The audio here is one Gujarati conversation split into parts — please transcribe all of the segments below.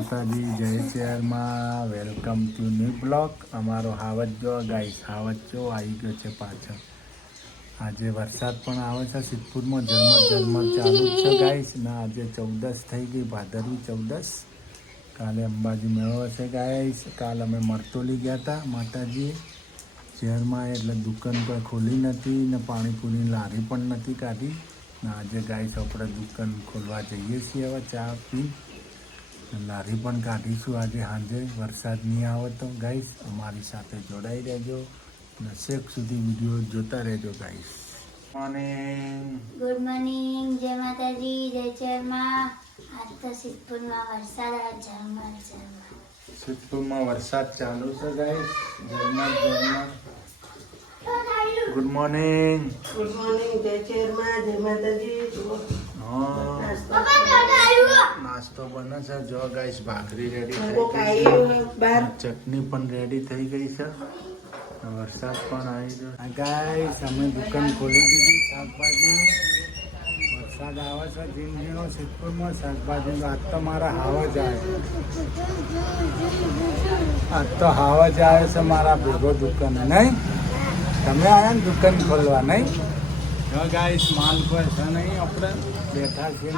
માતાજી જય શહેરમાં વેલકમ ટુ ન્યૂ બ્લોક. અમારો હાવજ જો ગાઈસ, હાવજ જો આવી ગયો છે પાછળ. આજે વરસાદ પણ આવે છે સિદ્ધપુરમાં, ઝરમર ચાલુ છે ગાઈસ. ને આજે 14 થઈ ગઈ, ભાદરવી 14. કાલે અંબાજી મેળો છે ગાઈસ. કાલ અમે મરતોલી ગયા હતા માતાજી શહેરમાં, એટલે દુકાન કોઈ ખોલી નથી ને પાણીપુરીની લારી પણ નથી કાઢી. ને આજે ગાઈસ આપણે દુકાન ખોલવા જઈએ છીએ. હવે ચા પી લારી પણ કાઢીશું આજે સાંજે. વરસાદ નહીં આવે તો ગાઈસ અમારી સાથે જોડાઈ રહેજો ને છેક સુધી વિડીયો જોતા રહેજો ગાઈસ. ગુડ મોર્નિંગ, જય માતાજી, જય ચરમાં. આજ તો સિદ્ધપુરમાં વરસાદ આવે, સિદ્ધપુરમાં વરસાદ ચાલુ છે ગાઈસ, ઝરમર. Good morning. ગુડ મોર્નિંગ, જય ચેરમાં, જય માતાજી. નાસ્તો બને છે જો ગાઈસ. ભાખરી રેડી થઈ ગઈ છે, ચટણી પણ રેડી થઈ ગઈ છે, વરસાદ પણ આવી ગયો ગાઈસ. અમે દુકાન ખોલી દીધી શાકભાજીની. વરસાદ આવે છે ઝીણઝીણો સિદ્ધપુરમાં. શાકભાજી આજ તો મારા હાવજ આવે, આજ તો હાવજ આવે છે મારા ભેગો દુકાન. નહીં તમે આવ્યા ને દુકાન ખોલવા? નહીં ગાઈસ, માલ કોઈ છે નહીં, આપણે બેઠા છીએ.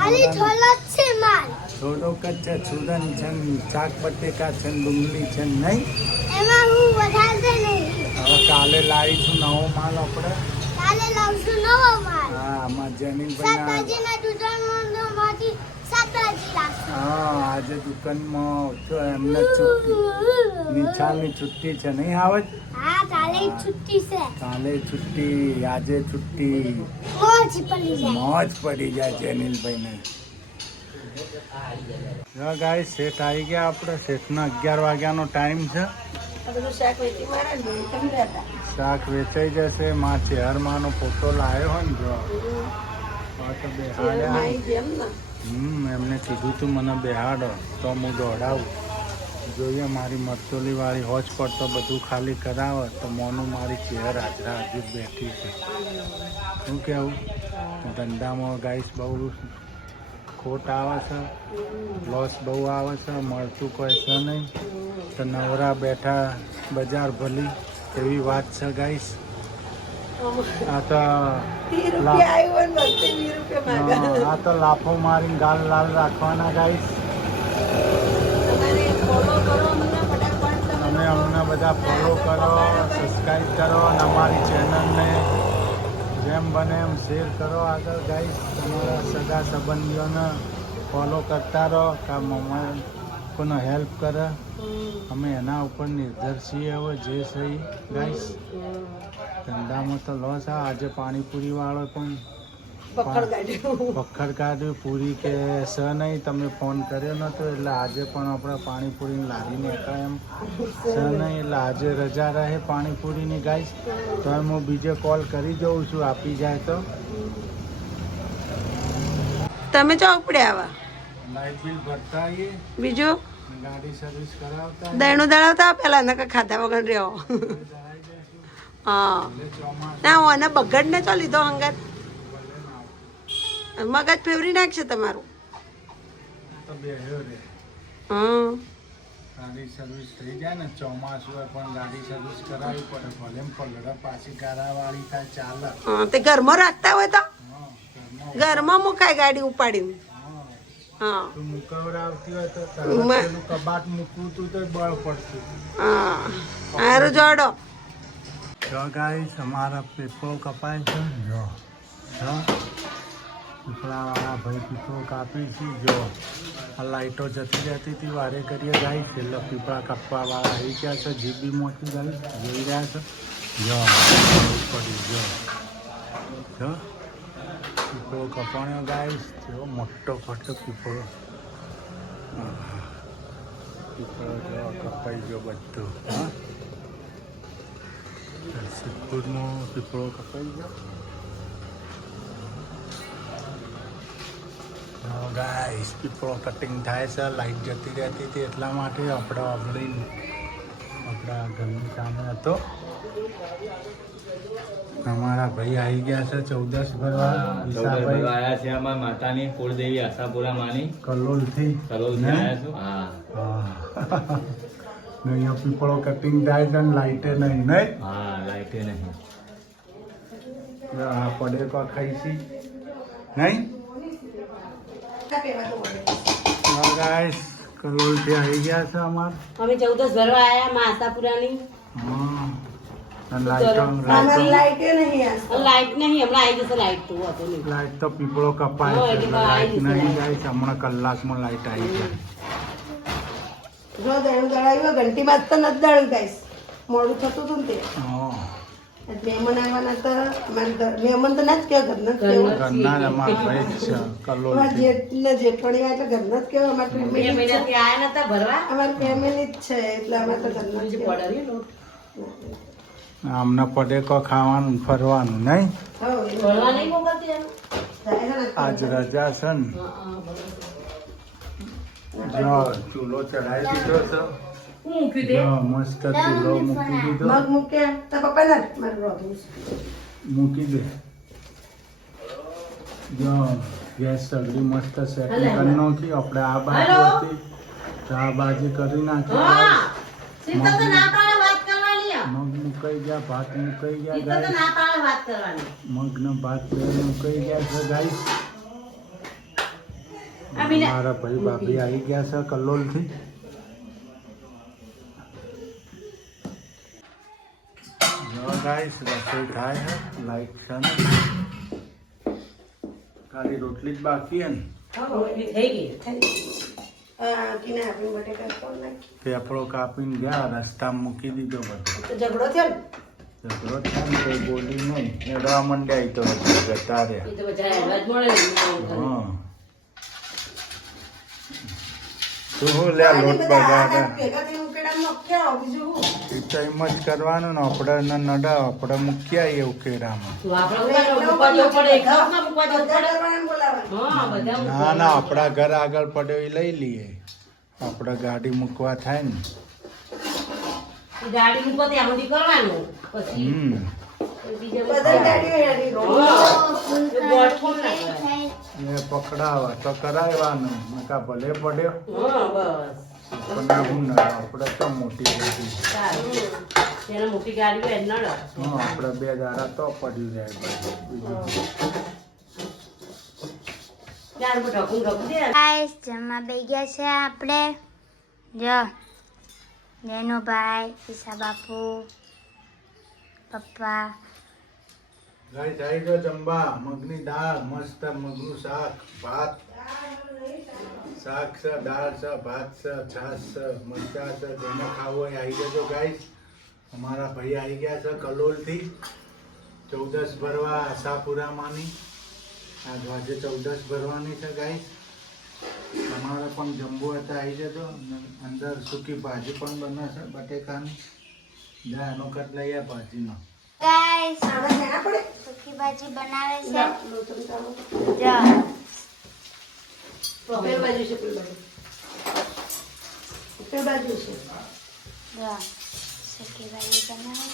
થોડોક જ છે, સુદન છે, શાક બટેકા છે, ડુંગળી છે. નહીં હવે કાલે લાવીશું નવો માલ આપણે. હા, આમાં જમીનભાઈ હા, આજે દુકાનમાં તો એમને નિશાળની છુટ્ટી છે. નહીં આવે કાલે છુટ્ટી, આજે છુટ્ટી. મોજ પડી જાય છે અનિલભાઈને. જો ગાઈસ, શેઠ આવી ગયા આપણે. શેઠનો 11 વાગ્યાનો ટાઈમ છે. શાક વેચાઈ જશે. માં ચેહરમાંનો ફોટો લાવ્યો હોય ને, જો બેહાડ્યા. એમને કીધું તું મને બેહાડો તો હું દોડાવું. જોઈએ મારી મરતોલી વાળી હોજ પર તો બધું ખાલી કરાવે તો મોનું મારી ચેહર હાજરા હજુ બેઠી છે. શું કહેવું, ધંધામાં ગાઈસ બહુ ખોટ આવે છે, લોસ બહુ આવે છે, મળતું કોઈ છે નહીં. તો નવરા બેઠા બજાર ભલી એવી વાત છે ગાઈસ. આ તો લાફો મારીને ગાલ લાલ રાખવાના ગાઈસ. તમે અમને બધા ફોલો કરો, સબસ્ક્રાઈબ કરો અને અમારી ચેનલને જેમ બને એમ શેર કરો આગળ ગાઈસ. તમારા સગા સંબંધીઓને ફોલો કરતા રહો, કાં મમ્મા કોને હેલ્પ કરે. અમે એના ઉપર નિર્ભર છીએ. હવે જે સહી ગાઈસ, ધંધામાં તો લોસ આવે. આજે પાણીપુરી વાળો પણ પખડ કાઢ્યું, પૂરી કે સ નહીં. તમે ફોન કર્યો નતો એટલે આજે પણ આપણે પાણીપુરીની લારીને એકાય એમ સ નહીં, એટલે આજે રજા રહે પાણીપુરીની ગાઈસ. તો એમ હું બીજો કોલ કરી દઉં છું, આપી જાય તો. તમે ચો ઉપડે આવા લાઇટ બિલ ભરતા આવીએ, બીજું ગાડી સર્વિસ કરાવતા, દહીણું દળાવતા પેલા નકા ખાધા વગર રહ્યો. હા ના, ઓને બગડ ને ચો લીધો હંગાત, મગજ ફેવરી નાખશે તમારું. ગાડી સર્વિસ થઈ જાય ને ચોમાસું હોય પણ ગાડી સર્વિસ કરાવવી પડે. ભલે પલડા પાછી ગારાવાળી થાય ચાલે. હા, તે ઘરમાં રાખતા હોય તો ઘરમાં મુકાય ગાડી ઉપાડીને. હા, મુકવડાવતી હોય તો પેલું કબાટ મૂકવું તું તો બળ પડતું. હા, સારું જોડો. જો ગાઈસ, અમારા પીપળો કપાય છે. જો પીપળાવાળા ભાઈ પીપળો કાપી છે. જો આ લાઈટો જતી રહેતી હતી વારે કરીએ ગાઈસ, એટલે પીપળા કાપવાવાળા આવી ગયા છે. જીબીમાંથી ગાઈસ જોઈ રહ્યા છે. જો પડી જો પીપળો કપાણ્યો ગાઈસ. જો મોટો ફટો પીપળો જો કપાઈ ગયો બધું. હા, સિદ્ધપુરનો પીપળો કપાઈ ગયો. ગાઈસ, પીપળો કટિંગ થાય છે. લાઈટ જતી રહેતી હતી એટલા માટે આપણે ઓગળી આપણા ઘરની સામે હતો. અમારા ભાઈ આવી ગયા છે 14 ભરવા. ઈશાભાઈ આયા છે અમારા માતાની કુળદેવી આશાપુરા માની કલોલથી. કલોલથી આયા છું. હા હા. ને અહીંયા પીપળો કટિંગ થાય છે ને લાઇટે નહીં નહીં. હા લાઈટે નહીં. આ પડે કો ખાઈશી નહીં. ગાઈસ કલોલથી આવી ગયા છે અમાર. અમે 14 ભરવા આયા માં આશાપુરાની. હા અને લાઈટ લાઈટ નહીં હમણાં આવી જશે. લાઈટ તો હતો નહીં. લાઈટ તો પીપળો કપાય હા, છે એટલે એટલે લાઈટ આવી નહીં જશે. જાય છે. હમણાં કલાકમાં લાઈટ આવી જાય. જો દળું દળાવ્યું ઘંટી બાદ તો નથી દળ્યું ગાઈસ. મોડું થતું હતું ને તે હા. મહેમાન આવવાના તો મહેમાન તો ના જ કહેવાય ઘરના જ કહેવાય. ઘરના જ અમારા ભાઈ જ છે કલોલથી. જેઠવાણી એટલે ઘરના જ કહેવાય. અમારી ફેમિલી જ છે એટલે અમે તો ઘરના જ કહેવાય. આમને પડે કો ખાવાનું ફરવાનું નહીં. આજ રજા છે ને. જો ચૂલો ચડાવી દીધો છે. જો મસ્ત ચૂલો મૂકી દીધો. મગ મૂક્યા તો પપ્પા ના મારું રોધું છે. મૂકી દે. જો ગેસ સગડી મસ્ત સેટિંગ કરી નાખી. આપણે આ બાજુ હતી તો આ બાજુ કરી નાખી. મગ મુકાઈ ગયા, ભાત મુકાઈ ગયા ગાઈસ. મગ ને ભાત બે મુકાઈ ગયા છે ગાઈસ. મારા ભાઈ ભાભી આવી ગયા છે કલોલથી. જો ગાઈસ રસોઈ થાય છે. લાઈટ છે ને ખાલી રોટલી જ બાકી હે ને. પેપડો કાપીને ગયા રસ્તામાં મૂકી દીધો બધો. ઝઘડો થયો ને ઝઘડો થાય ને કોઈ બોલી નહીં. એડવા મંડ્યા તો જતા રહ્યા. એ તો બધા એડવાન્સ મળે ને. હા તું શું લે લોટ બગાડે. ભેગા થઈને ઉકેડામાં મૂક્યા બીજું શું? એ તો એમ જ કરવાનું ને. આપણે નડા આપણે મૂકી આવીએ ઉકેડામાં. ના ના આપણા ઘર આગળ પડ્યો એ લઈ લઈએ. આપણે ગાડી મૂકવા થાય ને. ગાડી મૂકો ત્યાં સુધી કરવાનું પછી એ પકડાવા તો કરાવવાનું. નકા ભલે પડ્યો પણ હું ના આપણે તો મોટી ગાડી. મોટી ગાડી હોય નડ હા આપણે 2 દાડા તો પડ્યું જાય બીજું. ગાઈસ જમવા બેસી ગયા છે આપણે. જો જેનુભાઈ, ઈશા બાપુ, પપ્પા. ગાઈસ આવી ગયો જમવા. મગની દાળ મસ્ત, મગનું શાક, ભાત, શાક છે, દાળ છે, ભાત છે, છાશ છે, મરચા છે. જેને ખાવું હોય આવી જજો ગાઈસ. અમારા ભાઈ આવી ગયા છે કલોલથી 14 ભરવા આશાપુરામાંની. આજ આજે 14 ભરવાની છે ગાઈસ. તમારે પણ જમવું હોય તો આવી જજો. અંદર સૂકી ભાજી પણ બને છે બટેકાની. જા એનો કટ લઈ આ ભાજીનો. ગાઈસ સૂકી ભાજી બનાવે છે. જો બાજુ છે બાજુ છે જો સૂકી ભાજી બનાવે.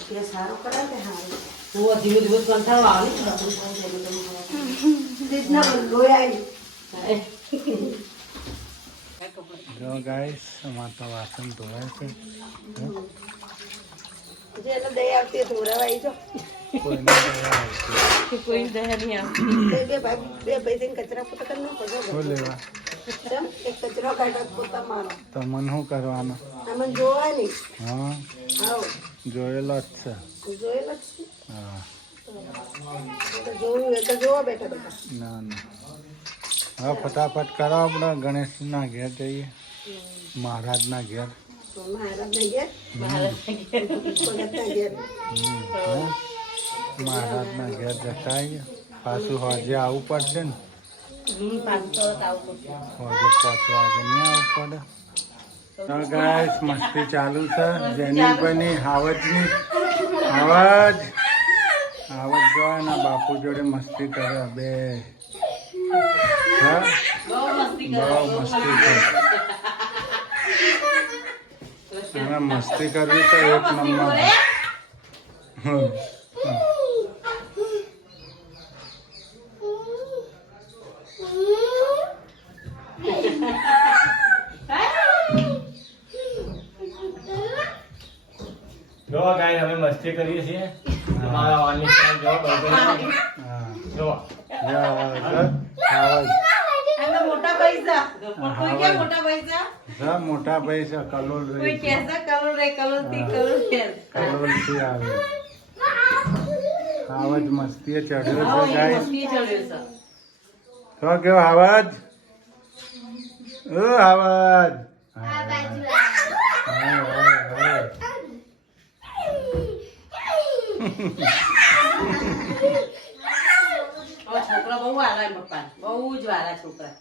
એટલે સારું કરે કે હા હું ધીમે ધીમે કંટાળો આવે જો ગાઈસ અમારે તો વાસણ ધોવાય છે. જેને દયા આવતી ધોરાવાઈ જો કોઈને દયા આવતી. કોઈ દયા નહીં આવતી. બે ભાઈ થઈને કચરા પોતા કરી નાખો. શું લેવા એક કચરો કાઢો પોતા મારો. તો મને શું કરવાનું? આમાં જોવાય નહીં. હા જોયેલો જ છે. જોયેલો જ છે. હા જોયું એ તો જોવા બેઠા બેઠા. ના ના હવે ફટાફટ કરો. આપણે ગણેશના ઘેર જઈએ. મહારાજના ઘેર. મહારાજના ઘેર ભગતના ઘેર. મહારાજના ઘેર જતા આવીએ. પાછું હોજે આવવું પડશે ને. હોજે 5 વાગે નહીં આવવું પડે. ગાઈસ મસ્તી ચાલુ છે જેનીભાઈની હાવજની. હાવજ જો એના બાપુ જોડે મસ્તી કરે. બે બહુ મસ્તી કરે. તમે મસ્તી કરવી તો એક નંબર. હમ. જો ગાય અમે મસ્તી કરીએ છીએ તમારા વાની સ્ટાઈલ જો બરોબર હા. જો એમને મોટા પૈસા કોઈ કે મોટા પૈસા જા મોટા ભાઈ છે કલોલ કોઈ રહી છે. કહેશે કરોડ રે કરોડ થી કરોડ કે કલોલ થી આવે આવાજ મસ્તી ચડ્યો છે ગાઈસ. મસ્તી ચડ્યો છે તો કેવો આવાજ આવાજ આ બાજુ છોકરા બહુ વાલા એમ પપ્પા બહુ જ વાલા છોકરા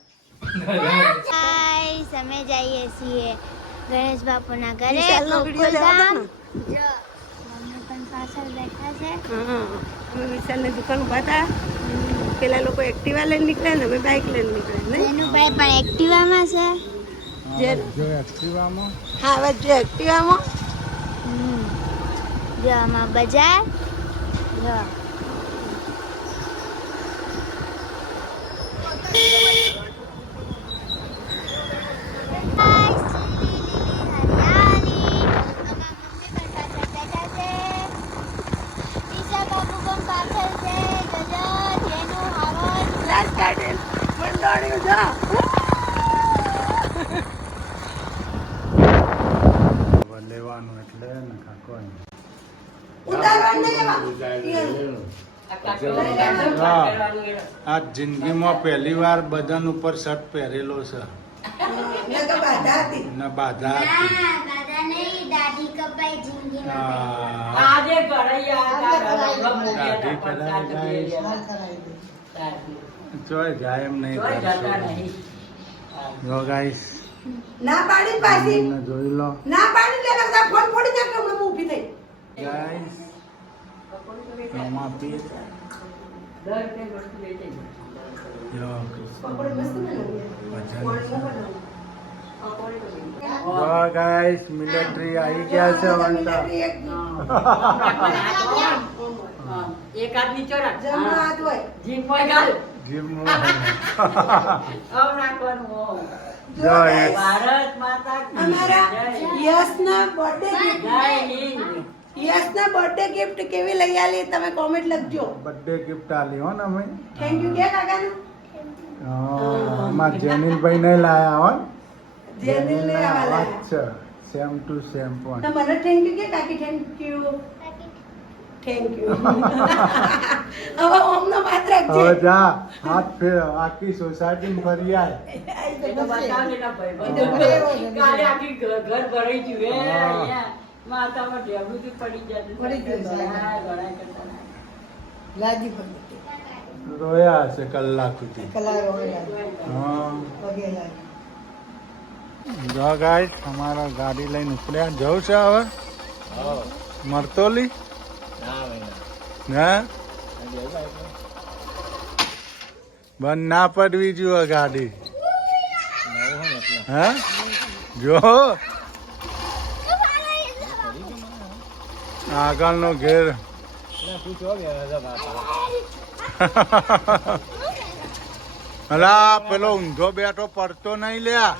ગાઈસ અમે જઈએ છીએ ગણેશ બાપુના ઘરે વિશાલનો વિડીયો લેવા ગોકુલધામ. દો ને. જો મમ્મી પણ પાછળ બેઠા છે. અમે વિશાલની દુકાન ઉભા હતા પેલા લોકો એક્ટિવા લઈને નીકળ્યા ને અમે બાઇક લઈને નીકળ્યા ને જેનુભાઈ પણ એક્ટિવામાં છે. જો એક્ટિવામાં હા હવે જો એક્ટિવામાં જો આમાં બજાર જો લાસ્ટ ગાર્ડન મંડોળ્યું જા લેવાનું એટલે ને કાકો આ જિંદગીમાં પહેલી વાર બદન ઉપર શર્ટ પહેરેલો છે ને બાધા હતી. દાદા નહીં દાદી કપાઈ જિંદગીમાં આ આજે ઘરૈયા દાઢી કરાવી ચોય જાય એમ નહીં કરશું. જો ગાઈસ ના પાડી પાછી જોઈ લો ના પાડી લે નકર ફોન ફોડી નાખ હમણાં હું ઊભી થઈ ગાઈસ રમાપી જો ગાઈસ મિલિટરી આવી ગયા છે વંતા. એક હાથ નીચે રાખ જમણો હાથ હોય જીભ હોય ગાલ જીમનું આવ નાખવાનું હો જો એક ભારત માતા અમારા યશના બર્થડે ગિફ્ટ જય હિન્દ યશના બર્થડે ગિફ્ટ કેવી લઈ આલી તમે કોમેન્ટ લખજો બર્થડે ગિફ્ટ આલી હો ને અમે. થેન્ક યુ કે કાકાનું અમાર જેનિલભાઈ ને લાયા હો. જેનિલને આવા લાયા. અચ્છા સેમ ટુ સેમ પણ તો મને થેન્ક યુ કે કાકી થેન્ક યુ થેન્ક યુ હવે ઓમનો માત્ર રાખજે હવે જા હાથ ફેર આખી સોસાયટી ફરી આય. તો બતાવ લેના ભાઈ કાલે આખી ઘર ભરાઈ ગયું હે અહીંયા માતામાં ઢેબું થી પડી જતું પડી ગયું લાજી પડી રોયા હશે કલાક સુધી. હા જો ગાઈસ અમારા ગાડી લઈને ઉપડ્યા જવું છે હવે મરતોલી ના બંધ ના પડવી જોઈએ ગાડી. હા જો આગળનો ઘેર અલા પેલો ઊંધો બેઠો પડતો નહીં લ્યા.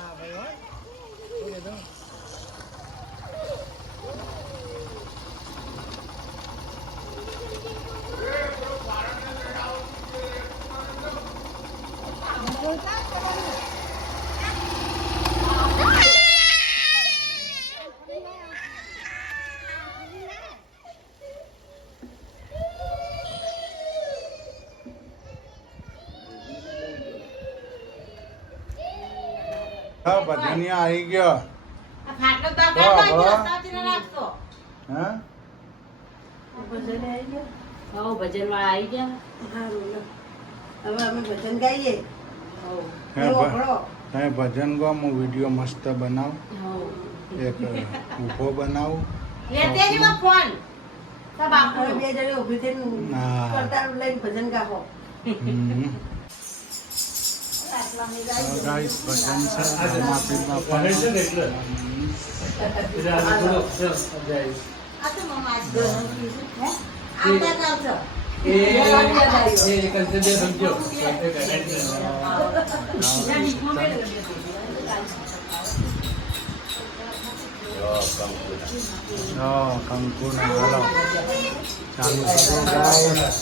ભજનિયા આવી ગયો. ખાટલો તો હા, આપણે હા. રસ્તાથી રાખતો હા ભજન આવી ગયા હો ભજન વાળા આવી ગયા હવે અમે ભજન ગાઈએ હે હે ભજન ગો હું વિડીયો મસ્ત બનાવ એક ઊભો બનાવું. લેતે જ માં ફોન સબ આપણે બે જણે ઊભી થઈને હા. કરતા લઈને ભજન ગાવો હમ. તો ગાઈસ ભજન છે રામાપીરના પણ. કંકુ ને હાલો ચાલુ કરો ગાઈસ.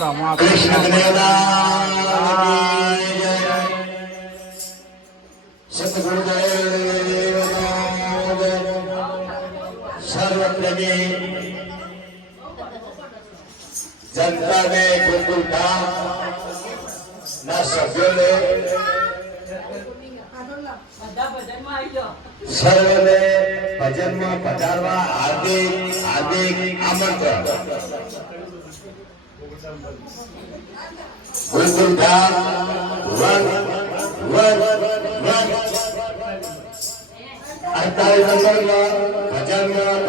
રમા કૃષ્ણ સદગુરુદેવ સર્વપ્રેમી જનતાને ગોકુલધામ ના સભ્યોને બધા ભજનમાં આવી જાઓ. સર્વને ભજનમાં પધારવા હાર્દિક હાર્દિક આમંત્રણ. ગોકુલધામ વન વન વન 48 નંબરમાં ભજનમાં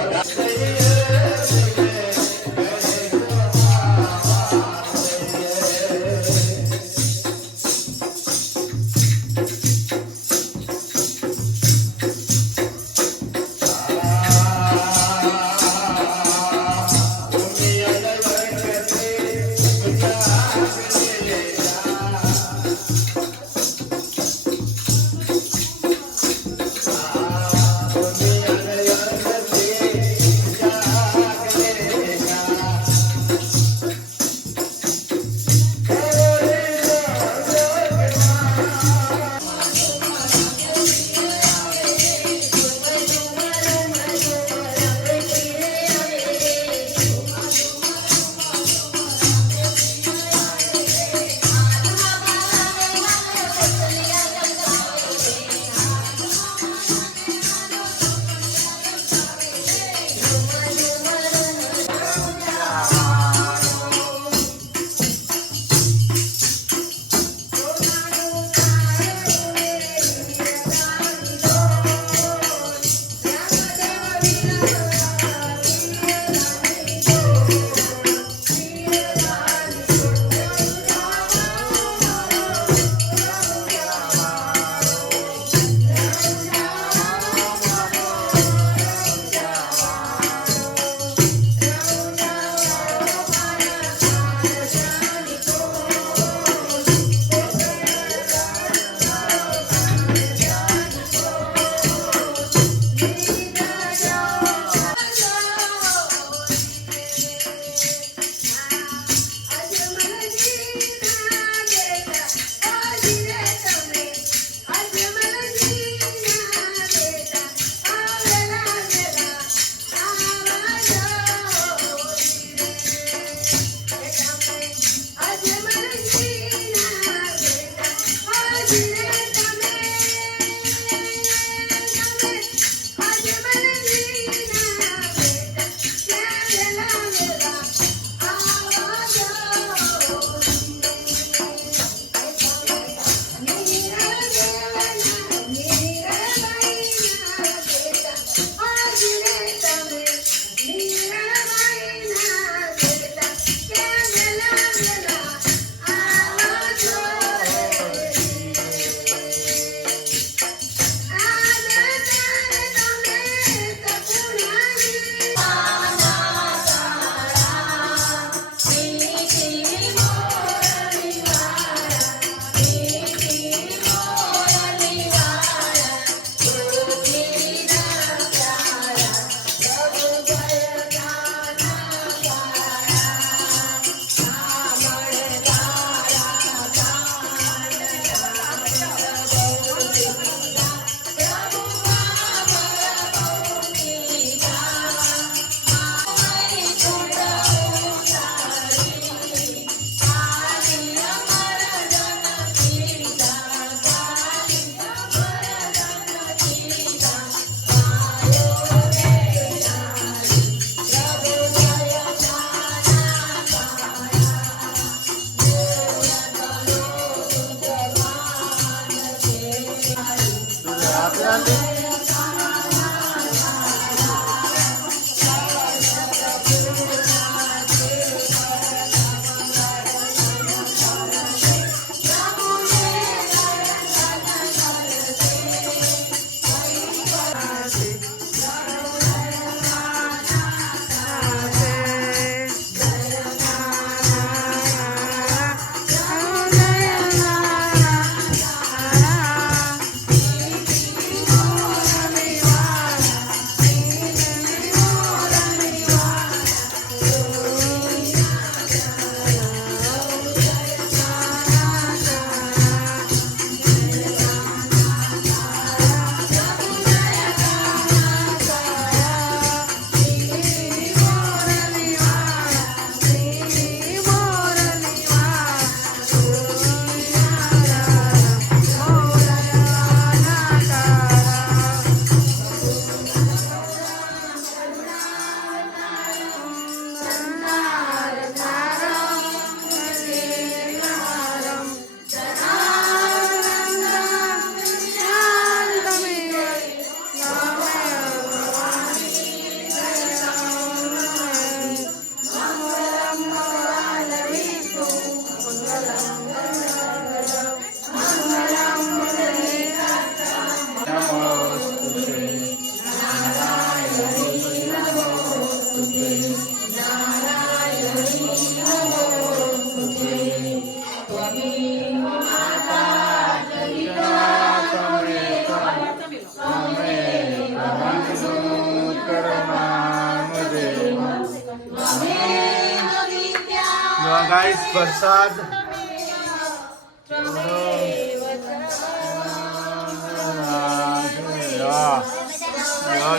ગાઈસ વરસાદ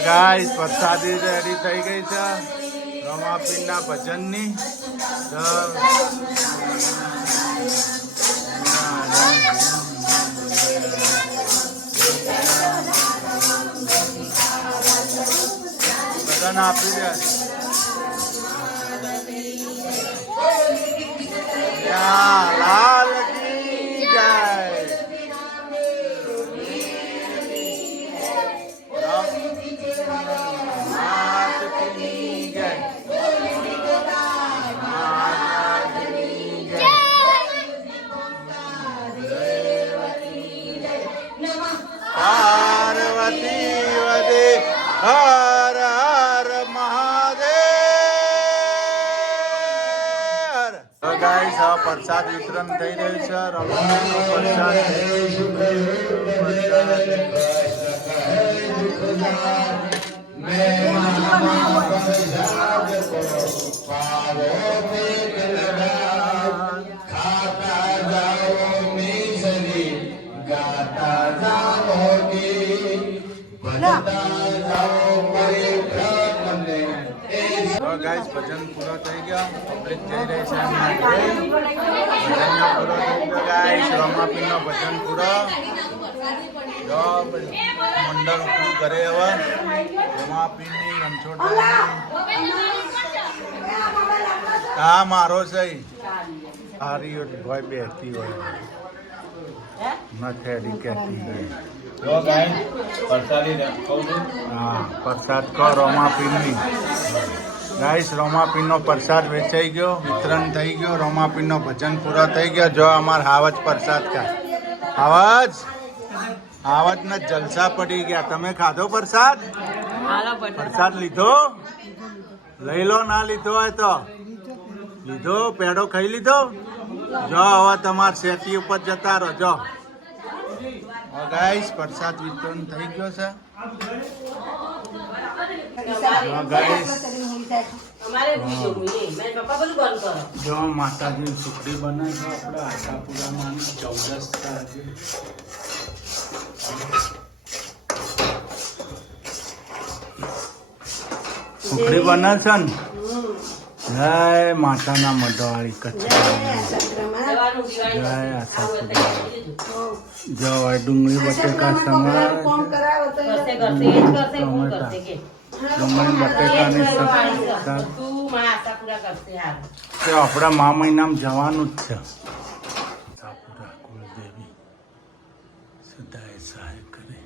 ગાઈસ વરસાદી રેડી થઈ ગઈ છે રમાપીરના ભજનની બધાને આપી દે લાલ કી જય માત કી જય પાર્વતી વદે હર હર મહાદેવ. તો ગાઈસ આ પ્રસાદ વિતરણ થઈ રહ્યું છે રમણીનો ગાઈસ ભજન પૂરો થઈ ગયો પબ્લિક જઈ રહી છે ભજન પૂરો થઈ ગયો ગાઈસ રમાપીનો ભજન પૂરો જો મંડળ પૂરું કરે હવે રમાપીની રણછોડ હા મારો છે હારી ભાઈ બેઠી હોય નથી કહેતી હોય જો ગાઈસ પ્રસાદી કહું છું હા પ્રસાદ કહો રમાપીની ગાઈસ રોમાપીનો પ્રસાદ વેચાઈ ગયો વિતરણ થઈ ગયો રોમાપીનો ભજન પૂરો થઈ ગયો જો અમાર હાવજ પ્રસાદ કા હાવજ ને જલસા પડી ગયા તમે ખાધો પ્રસાદ પ્રસાદ લીધો લઈ લો ના લીધો હોય તો લીધો પેડો ખાઈ લીધો જો હવે તમાર શેતી ઉપર જતા રહો જો ગાઈસ પ્રસાદ વિતરણ થઈ ગયો છે જો માતાજી સુખડી બનાવી છે આપણે આશાપુરામાં 14 તારીખે સુખડી બને છે ને જય માતાના મઢવાળી કચ્છ જય આશાપુરા જો ડુંગળી બટેકા સમાર ડુંગળી બટેકાની આપણા મા મહિનામાં જવાનું જ છે આશાપુરા કુલદેવી સદાય સહાય કરે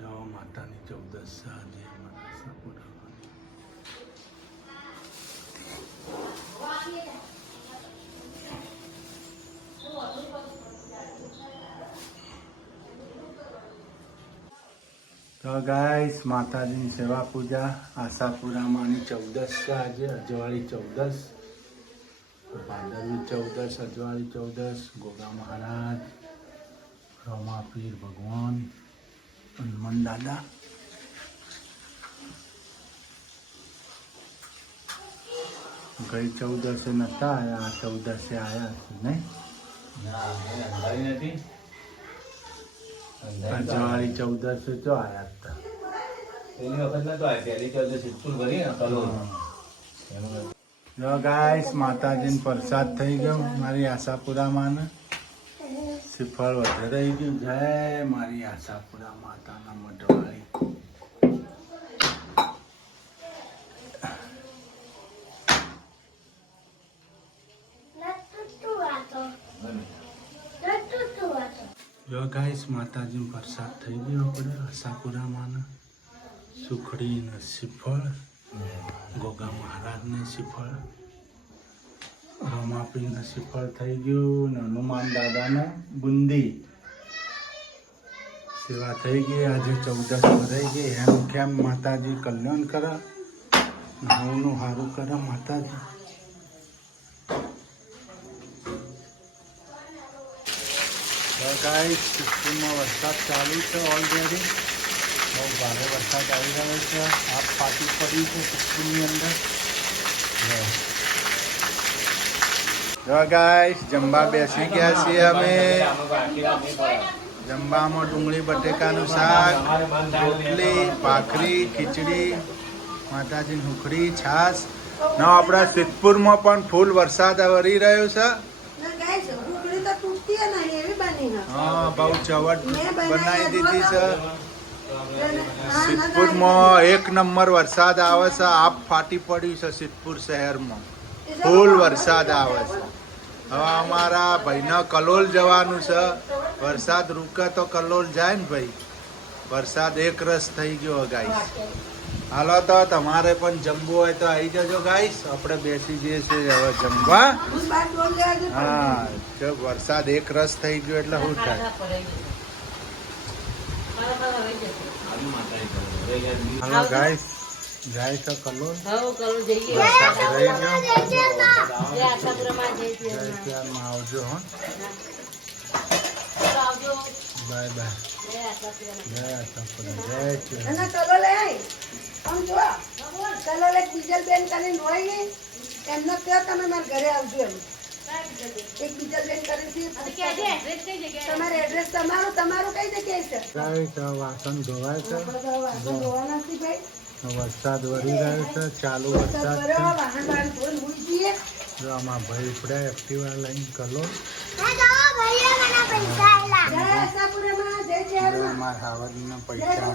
જો માતાની 14 આજે અમારા આશાપુરામાંની. તો ગાઈસ માતાજીની સેવા પૂજા આશાપુરામાંની 14 છે આજે અજવાળી 14 ભાદરવી 14 અજવાળી 14 ગોગા મહારાજ રમાપીર ભગવાન હનુમાન દાદા ગઈ 14 નતા આયા આ 14 આયા છે નહીં ના એ અંધારી નથી અજવાળી 14 જો આયા હતા પેલી વખત નતો આવ્યો પહેલી ચૌદસ સિદ્ધપુર ભરી ને કલો એમાં જો ગાઈસ માતાજીને પ્રસાદ થઈ ગયો મારી આશાપુરામાં શ્રીફળ વધે રહી ગયું જય મારી આશાપુરા માતાના મઢવાળી જો ગાઈસ માતાજીનો પ્રસાદ થઈ ગયો આપણે આશાપુરામાં સુખડી ને શ્રીફળ ગોગા મહારાજને શ્રીફળ રમાપીને શ્રીફળ થઈ ગયું ને હનુમાન દાદાને બુંદી સેવા થઈ ગઈ આજે 14 ભરાઈ ગઈ એમ કેમ માતાજી કલ્યાણ કરે નવનું સારું કરે માતાજી ગાઈસ સિસ્ટમમાં વરસાદ ચાલુ છે ઓલરેડી બહુ ભારે વરસાદ આવી રહ્યો છે આપ ફાટી પડી છે સિસ્ટમની અંદર જો ગાઈસ જમવા બેસી ગયા છીએ અમે જમવામાં ડુંગળી બટેકાનું શાક રોટલી ભાખરી ખીચડી માતાજીની હુખડી છાશ ના આપણા સિદ્ધપુરમાં પણ ફૂલ વરસાદ વરી રહ્યો છે હા બહુ ચવટ બનાવી દીધી છે સિદ્ધપુરમાં 1 નંબર વરસાદ આવે છે આપ ફાટી પડ્યું છે સિદ્ધપુર શહેરમાં ફૂલ વરસાદ આવે છે હવે અમારા ભાઈના કલોલ જવાનું છે વરસાદ રૂકે તો કલોલ જાય ને ભાઈ વરસાદ એક રસ થઈ ગયો ગાઈસ હાલો તો તમારે પણ જમવું હોય તો આવી જજો ગાઈસ આપણે બેસી જઈએ છીએ હવે જમવા હા જો વરસાદ એક રસ થઈ ગયો એટલે શું થાય હાલો ગાઈસ જાય તો કલોલ વરસાદ રહી ગયો જય ત્યારમાં આવજો હા બાય બાય જય આશાપુરા જય શ્રી વાસણ ધોવાય છે વરસાદ વરી રહ્યો છે ચાલુ વરસાદ છે જો આમાં ભાઈ પડ્યા એક્ટિવા લઈને કલો અમારા હાવડના પૈસા